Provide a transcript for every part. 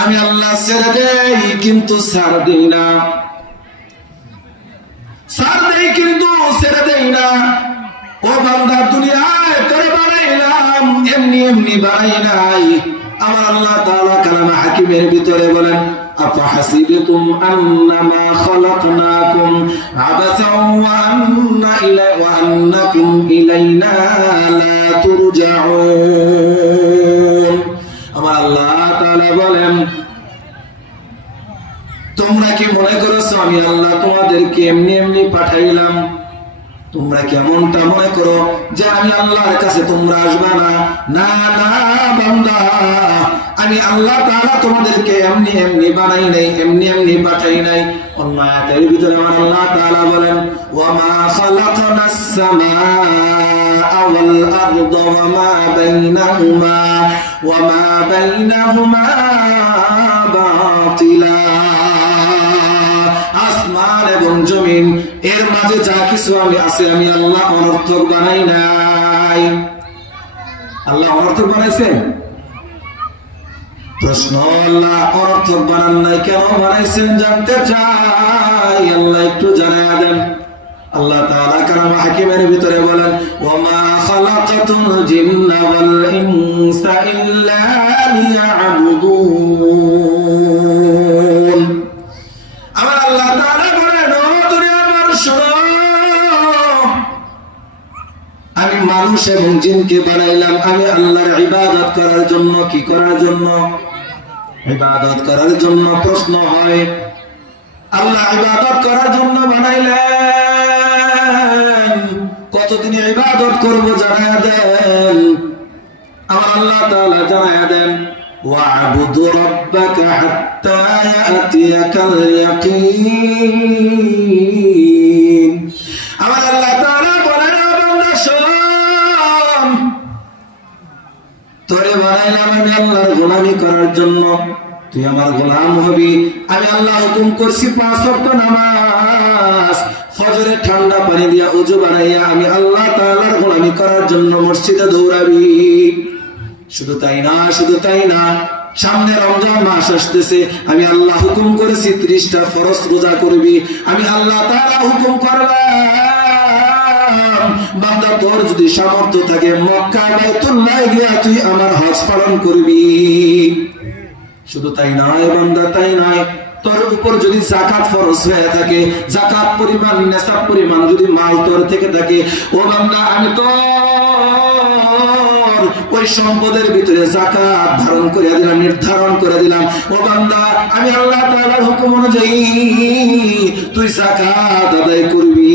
আমি আল্লাহ ছেড়ে দেই কিন্তু ছাড় দিই না ছাড় দেই কিন্তু ছেড়ে দেই না ও বান্দা দুনিয়ায় করে বানাইলাম এমনি এমনি বানাই নাই আমার আল্লাহ তাআলা কালাম হাকিমের ভিতরে বলেন أفحسبتم أنما خلقناكم عبثا وأن إلى وأنكم إلينا لا ترجعون আমার আল্লাহ বলেন তোমরা কি মনে করেছ আমি আল্লাহ তোমাদেরকে এমনি এমনি পাঠাইলাম? তোমরা কেমনটা মনে করো? যে আমি আল্লাহর কাছে তোমরা আসবে না। না আমি আল্লাহ তাআলা তোমাদেরকে এমনি এমনি বানাই নাই, এমনি এমনি পাঠাই নাই। অন্য ভিতরে আমার আল্লাহ বলেন ওয়াল বাইনাহুমা বাইনাহুমা বাতিলা। এবং জমিন এর মাঝে যা কিছু আমি আছে, আমি আল্লাহ অনর্থক বানাই নাই। আল্লাহ অনর্থক বানাইছেন প্রশ্ন, আল্লাহ অনর্থক বানান নাই কেন? বানাইছেন জানতে চাই। আল্লাহ একটু জানাই দেন। আল্লাহ তাআলা কালাম হাকিমের ভিতরে বলেন, ওমা খালাকাতুল জিন্না ওয়াল ইনসা ইল্লা লিয়াবুদুন আমার আল্লাহ তাআলা বলেন ও দুনিয়ার মানুষ শোনো আমি মানুষ এবং জিনকে বানাইলাম আমি আল্লাহর ইবাদত করার জন্য কি করার জন্য ইবাদত করার জন্য প্রশ্ন হয় আল্লাহ ইবাদত করার জন্য বানাইলেন কতদিন ইবাদত করব জানায়া দেন আমার আল্লাহ তাআলা জানায়া দেন واعبد ربك حتى يأتيك اليقين আল্লাহর গোলামি করার জন্য। তুই আমার গোলাম হবি। আমি আল্লাহ হুকুম করছি পাঁচ ওয়াক্ত নামাজ। ফজরে ঠান্ডা পানি দিয়া উজু বানাইয়া আমি আল্লাহ তাআলার গোলামি করার জন্য মসজিদে দৌড়াবি। শুধু তাই না, শুধু তাই না, সামনে রমজান মাস আসতেছে। আমি আল্লাহ হুকুম করেছি ত্রিশটা ফরজ রোজা করবি। আমি আল্লাহ তাআলা হুকুম করলাম। বান্দা, তোর যদি সামর্থ্য থাকে, মক্কা গিয়া তুই আমার হজ পালন করবি। শুধু তাই নয় বান্দা, তাই নয়, তোর উপর যদি জাকাত হয়ে থাকে, জাকাত পরিমাণ নেশাব পরিমাণ যদি মাল তোর থেকে থাকে, ও বান্দা, আমি তো ওই সম্পদের ভিতরে জাকাত ধারণ করে দিলাম, নির্ধারণ করে দিলাম। ও বান্দা, আমি আল্লাহ হুকুম অনুযায়ী তুই জাকাত আদায় করবি।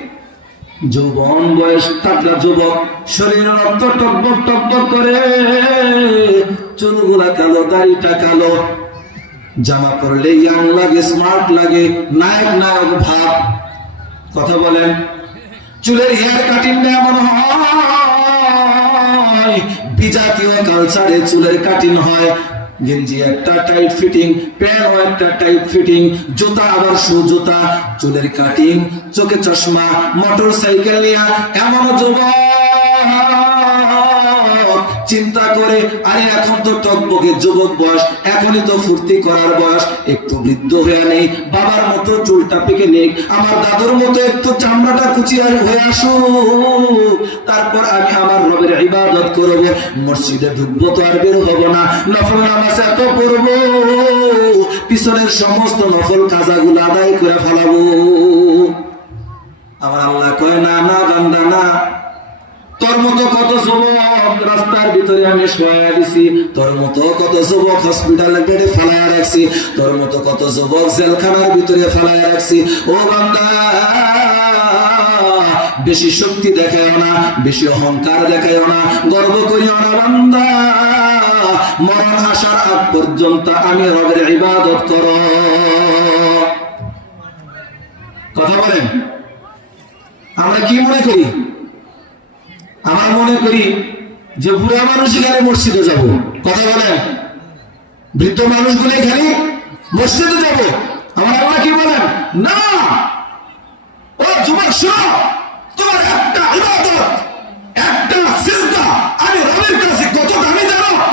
যৌবন বয়স তাকলা যুবক, শরীর রক্ত টকবক টকবক করে। চুলগুলা কালো, দাড়িটা কালো। জামা পরলে ইয়াং লাগে, স্মার্ট লাগে, নায়ক নায়ক ভাব। কথা বলেন, চুলের হেয়ার কাটিং এমন হয়, বিজাতীয় কালচারে চুলের কাটিং হয়। গেঞ্জি, একটা টাইট ফিটিং প্যান্ট একটা টাইট ফিটিং জুতা আবার শু জুতা চুলের কাটিং চোখে চশমা মোটর সাইকেল নিয়ে এমন যুবক। চিন্তা করে, আরে এখন তো টকবকে যুবক বয়স, এখনই তো ফুর্তি করার বয়স, একটু বৃদ্ধ হয়ে নেই, বাবার মতো চুলটা পেকে নেই, আমার দাদুর মতো একটু চামড়াটা কুচিয়ার হয়ে আসুক। তারপর আমি আমার রবের ইবাদত করব, মসজিদে ঢুকবো তো আর বের হব না, নফল নামাজ এত করব পিছনের সমস্ত নফল কাজাগুলো আদায় করে ফেলাবো। আমার আল্লাহ কয়, না না, বান্দা, না। তোর মতো কত যুবক রাস্তার ভিতরে আমি শোয়া দিছি। তোর মতো কত যুবক হসপিটালে বেডে ফেলায় রাখছি। তোর মতো কত যুবক জেলখানার ভিতরে ফেলায় রাখছি। ও বান্দা, বেশি শক্তি দেখায় না, বেশি অহংকার দেখায় না, গর্ব করিও না বান্দা। মরণ আসার আগ পর্যন্ত আমি রবের ইবাদত করো। কথা বলেন? আমরা কি মনে করি? আমরা মনে করি যে বুড়া মানুষ এখানে মসজিদে যাব। কথা বলেন বৃদ্ধ মানুষগুলো এখানে মসজিদে যাব। আমার আল্লাহ কি বলেন? না! ও যুবক শোনো, তোমার একটা ইবাদত, একটা সিজদা। আমি কাছে কত দামি জানো?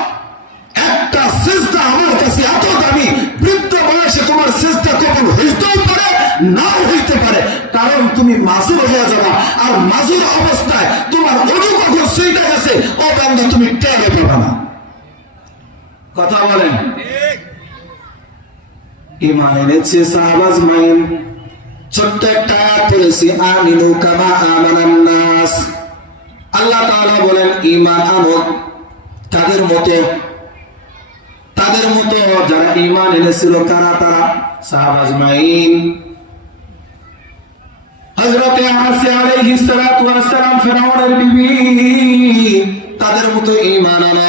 একটা সিজদা আমার কাছে এত দামি। বৃদ্ধ বয়সে তোমার সিজদা কখন হইতেও পারে, নাও হইতে পারে। কারণ তুমি মাজুর হয়ে যাবা। আর মাজুর অবস্থায় তোমার অজু কখন সেইটা গেছে ও বান্দা তুমি টেরে পাবা না কথা বলেন। ইমান এনেছে মাইন ছোট্ট একটা আয়াত আমিনু কামা আমানান নাস। আল্লাহ তাআলা বলেন, ঈমান আনো। তাদের মতো তাদের মতো যারা ঈমান এনেছিল, কারা তারা? সাহাবাজ মাইন আলাইহিস সালাতু ওয়াস সালাম বিবি, তাদের মতো ঈমান আনো।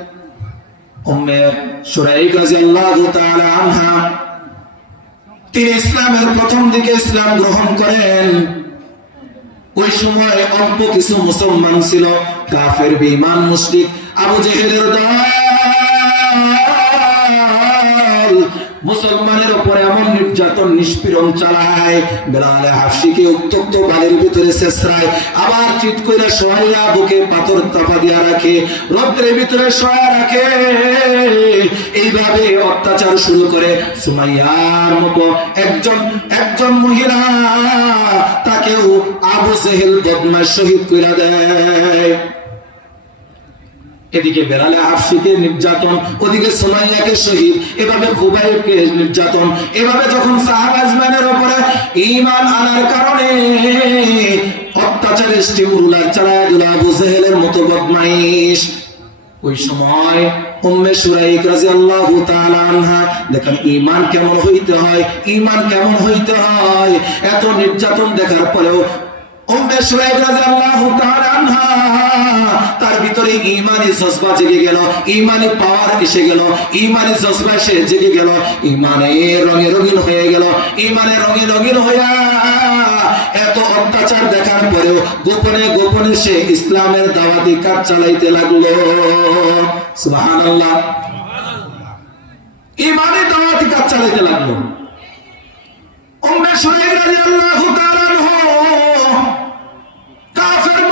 তিনি ইসলামের প্রথম দিকে ইসলাম গ্রহণ করেন। ওই সময় অল্প কিছু মুসলমান ছিল, কাফের, বেঈমান, মুশরিক, আবু জেহেলের দল। মুসলমানের উপরে এমন নির্যাতন, নিষ্পীড়ন চালায়, বেলালে হাফসিকে উত্তপ্ত বালির ভিতরে শেষরায়, আবার চিত করে সহাইয়া বুকে পাথর চাপা দিয়া রাখে রৌদ্রের ভিতরে সহায় রাখে। এইভাবে অত্যাচার শুরু করে সুমাইয়ার মতো একজন একজন মহিলা, তাকেও আবু জেহেল বদমাস শহীদ কইরা দেয়। এদিকে বেলালে আফসিকে নির্যাতন, ওদিকে সোমাইয়াকে শহীদ, এভাবে খুবাইবকে নির্যাতন, এভাবে যখন সাহাবাজমানের উপরে ঈমান আনার কারণে অত্যাচারের স্টিমুলার চালায় দিল আবু মতো বদমাইশ। ওই সময় উম্মে সুরাইক রাদিয়াল্লাহু তাআলা আনহা, দেখেন ঈমান কেমন হইতে হয়, ঈমান কেমন হইতে হয়, এত নির্যাতন দেখার পরেও জেগে ঈমানের রঙে রঙিন হয়ে দেখার পরেও গোপনে গোপনে সে ইসলামের দাওয়াতি কাজ চালাইতে লাগল। ইমানের দাওয়াতি কাজ চালাইতে লাগল।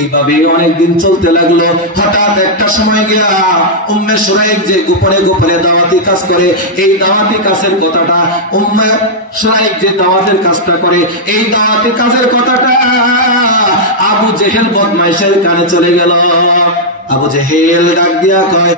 এইভাবে অনেকদিন চলতে লাগল। হঠাৎ একটা সময় গিয়া উম্মে সুরাইক যে গোপনে গোপনে দাওয়াতি কাজ করে, এই দাওয়াতি কাজের কথাটা, উম্মে সুরাইক যে দাওয়াতের কাজটা করে, এই দাওয়াতি কাজের কথাটা আবু জেহেল বদমাইশের কানে চলে গেল। আবু জেহেল ডাক দিয়া কয়